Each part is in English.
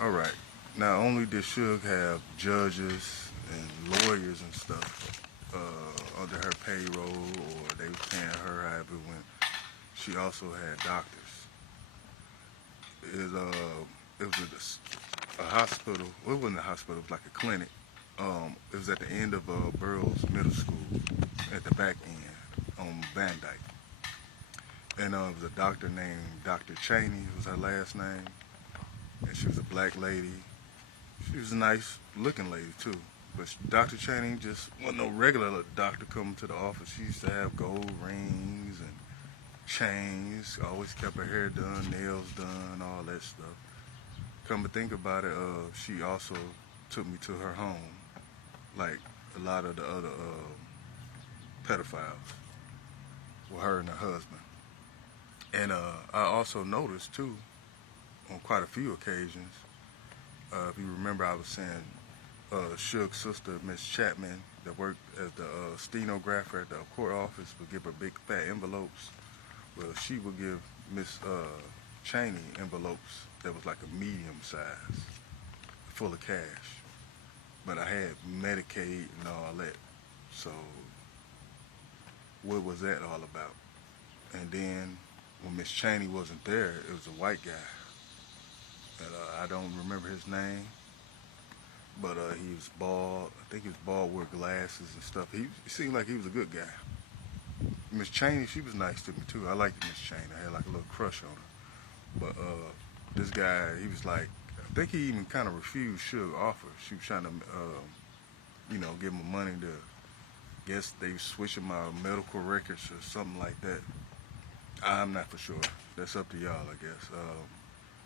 All right. Not only did Suge have judges and lawyers and stuff under her payroll, or they were paying her however it went, she also had doctors. It, uh, it was a hospital. Well, it wasn't a hospital. It was like a clinic. It was at the end of Burroughs Middle School, at the back end on Van Dyke. And it was a doctor named Dr. Cheney was her last name, and she was a black lady. She was a nice looking lady too. But Dr. Cheney just wasn't no regular doctor coming to the office. She used to have gold rings and chains. Always kept her hair done, nails done, all that stuff. Come to think about it, she also took me to her home, like a lot of the other pedophiles, with her and her husband. And I also noticed too, on quite a few occasions, if you remember, I was saying Suge's sister, Miss Chapman, that worked as the stenographer at the court office, would give her big fat envelopes. Well, she would give Miss Cheney envelopes that was like a medium size, full of cash. But I had Medicaid and all that. So what was that all about? And then when Miss Cheney wasn't there, it was a white guy. And, I don't remember his name, but he was bald. I think he was bald, wore glasses and stuff. He seemed like he was a good guy. Miss Cheney, she was nice to me too. I liked Miss Cheney. I had like a little crush on her. But this guy, he was like, I think he even kind of refused Suge offer. She was trying to, give him money to, guess they was switching my medical records or something like that. I'm not for sure. That's up to y'all, I guess.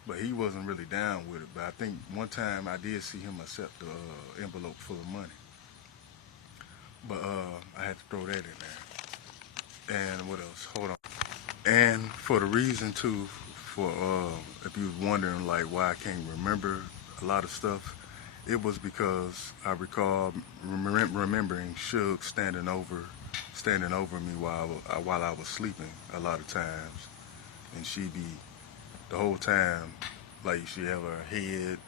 But he wasn't really down with it. But I think one time I did see him accept the envelope full of money. But I had to throw that in there. And what else? Hold on. And for the reason too, for if you was wondering like why I can't remember a lot of stuff, it was because I recall remembering Suge standing over me while I was sleeping a lot of times, and she'd be the whole time like she have her head,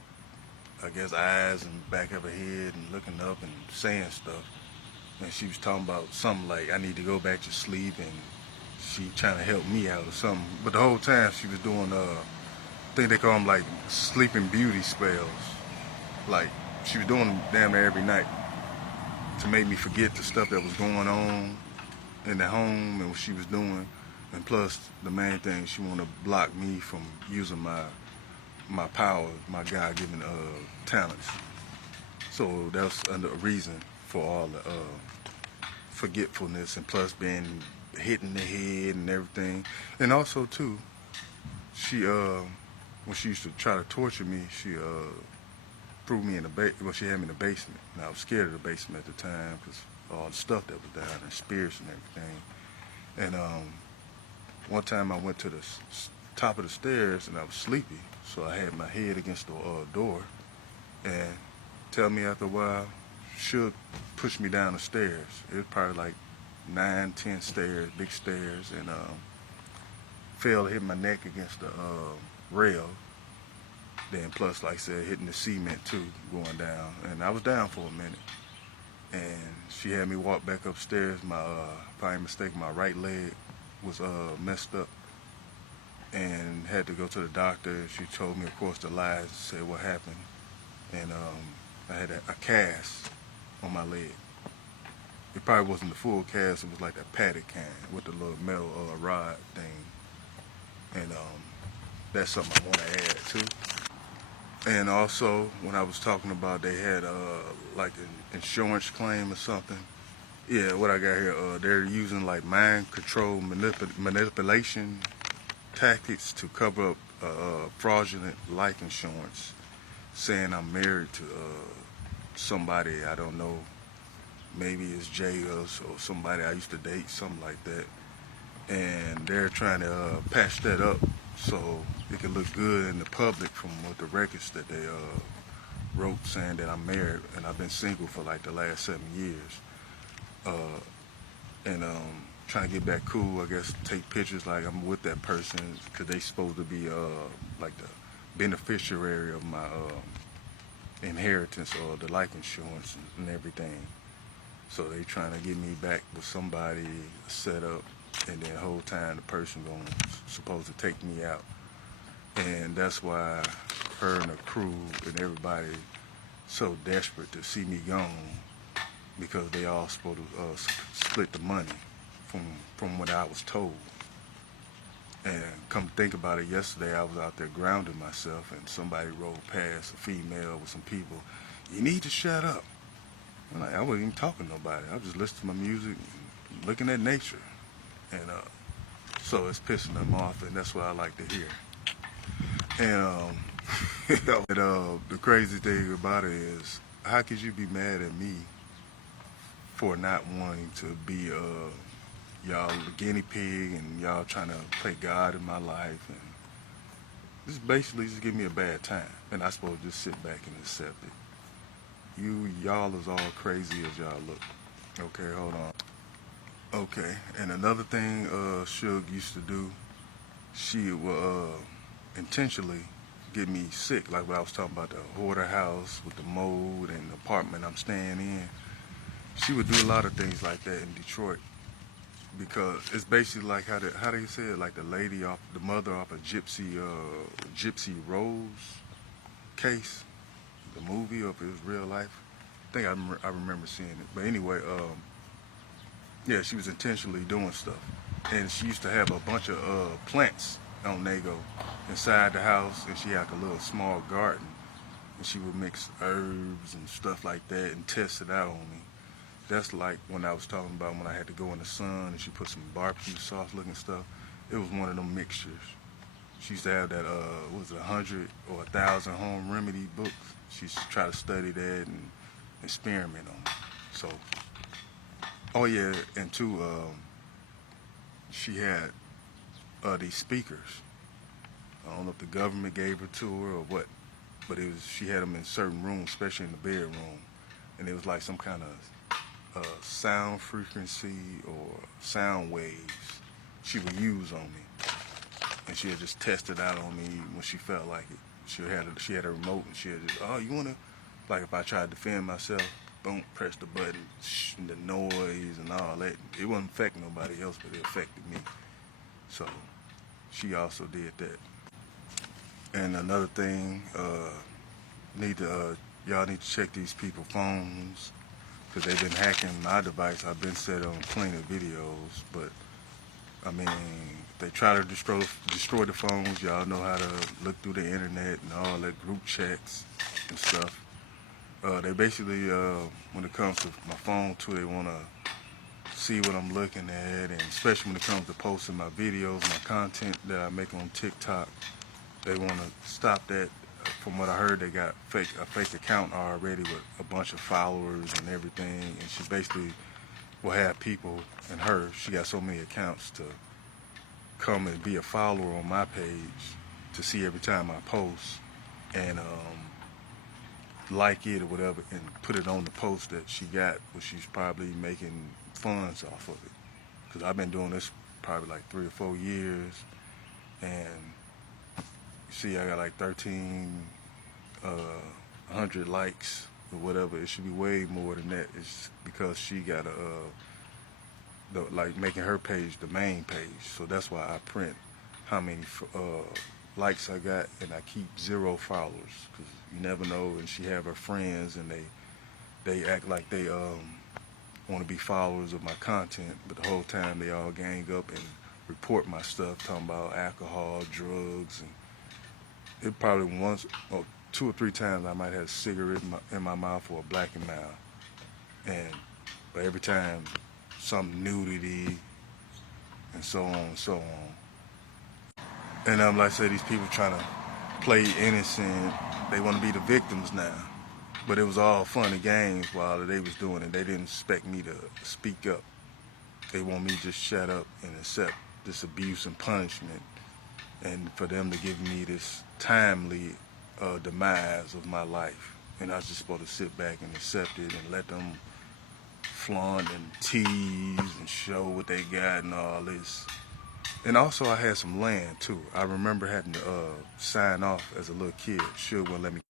I guess eyes and back of her head and looking up and saying stuff, and she was talking about something like I need to go back to sleep and she trying to help me out or something. But the whole time she was doing I think they call them like sleeping beauty spells. Like she was doing them damn near every night to make me forget the stuff that was going on in the home and what she was doing. And plus, the main thing, she wanted to block me from using my power, my God-given talents. So that's a reason for all the forgetfulness, and plus being hitting the head and everything. And also too, she when she used to try to torture me, she threw me in the she had me in the basement. And I was scared of the basement at the time because all the stuff that was down and spirits and everything. And one time I went to the top of the stairs and I was sleepy, so I had my head against the door. And tell me after a while, Suge pushed me down the stairs. It was probably like 9, 10 stairs, big stairs, and fell, hit my neck against the rail. Then plus, like I said, hitting the cement too, going down. And I was down for a minute. And she had me walk back upstairs. My, if I ain't mistaken, my right leg was messed up. And had to go to the doctor. She told me, of course, the lies, said what happened. And I had a cast on my leg. It probably wasn't the full cast, it was like a padded kind with the little metal rod thing. And that's something I want to add too. And also, when I was talking about they had like an insurance claim or something, yeah, what I got here, they're using like mind control manipulation tactics to cover up fraudulent life insurance, saying I'm married to somebody I don't know, maybe it's Jay or somebody I used to date, something like that. And they're trying to patch that up so it can look good in the public from what the records that they wrote saying that I'm married and I've been single for like the last 7 years. And trying to get back cool, I guess, take pictures like I'm with that person because they supposed to be like the beneficiary of my inheritance or the life insurance and everything. So they trying to get me back with somebody set up, and then the whole time the person supposed to take me out. And that's why her and the crew and everybody so desperate to see me gone, because they all supposed to split the money from what I was told. And come to think about it, yesterday I was out there grounding myself, and somebody rolled past, a female with some people. You need to shut up. I'm like, I wasn't even talking to nobody. I was just listening to my music, and looking at nature. And so it's pissing them off, and that's what I like to hear. And the crazy thing about it is, how could you be mad at me for not wanting to be y'all guinea pig, and y'all trying to play God in my life, and this basically just give me a bad time, and I supposed to just sit back and accept it. Y'all is all crazy as y'all look. Okay, hold on. Okay, and another thing Suge used to do, she would intentionally get me sick, like what I was talking about, the hoarder house with the mold and the apartment I'm staying in. She would do a lot of things like that in Detroit, because it's basically like how they say it, like the mother off of Gypsy Rose case, the movie, or if it was real life. I think I remember seeing it. But anyway, yeah, she was intentionally doing stuff, and she used to have a bunch of plants on Nago inside the house, and she had like a little small garden, and she would mix herbs and stuff like that and test it out on me. That's like when I was talking about when I had to go in the sun and she put some barbecue sauce looking stuff. It was one of them mixtures. She used to have that, what was it, 100 or 1,000 home remedy books. She used to try to study that and experiment on it. So, oh yeah, and two, she had these speakers. I don't know if the government gave her to her or what, but she had them in certain rooms, especially in the bedroom, and it was like some kind of sound frequency or sound waves she would use on me, and she had just tested out on me when she felt like it. She had a remote, and she had just, oh, you wanna, like if I tried to defend myself, boom, press the button, and the noise and all that. It wouldn't affect nobody else, but it affected me. So she also did that. And another thing, y'all need to check these people's phones, because they've been hacking my device. I've been set on plenty of videos, but I mean, they try to destroy the phones. Y'all know how to look through the internet and all that group chats and stuff. They basically, when it comes to my phone too, they want to see what I'm looking at, and especially when it comes to posting my videos, my content that I make on TikTok, they want to stop that. From what I heard, they got a fake account already with a bunch of followers and everything, and she basically will have people, and she got so many accounts, to come and be a follower on my page to see every time I post, and like it or whatever, and put it on the post that she got, where she's probably making funds off of it. Because I've been doing this probably like 3 or 4 years, and you see I got like 1,300 likes or whatever. It should be way more than that. It's because she got like making her page the main page. So that's why I print how many likes I got, and I keep 0 followers, because you never know. And she have her friends, and they act like they want to be followers of my content, but the whole time they all gang up and report my stuff, talking about alcohol, drugs, and it probably once or 2 or 3 times I might have a cigarette in my mouth or a Black and Mild, but every time some nudity and so on and so on. And like I said, these people trying to play innocent. They want to be the victims now, but it was all fun and games while they was doing it. They didn't expect me to speak up. They want me to just shut up and accept this abuse and punishment, and for them to give me this timely demise of my life. And I was just supposed to sit back and accept it and let them flaunt and tease and show what they got and all this. And also, I had some land too. I remember having to sign off as a little kid. Sure wouldn't let me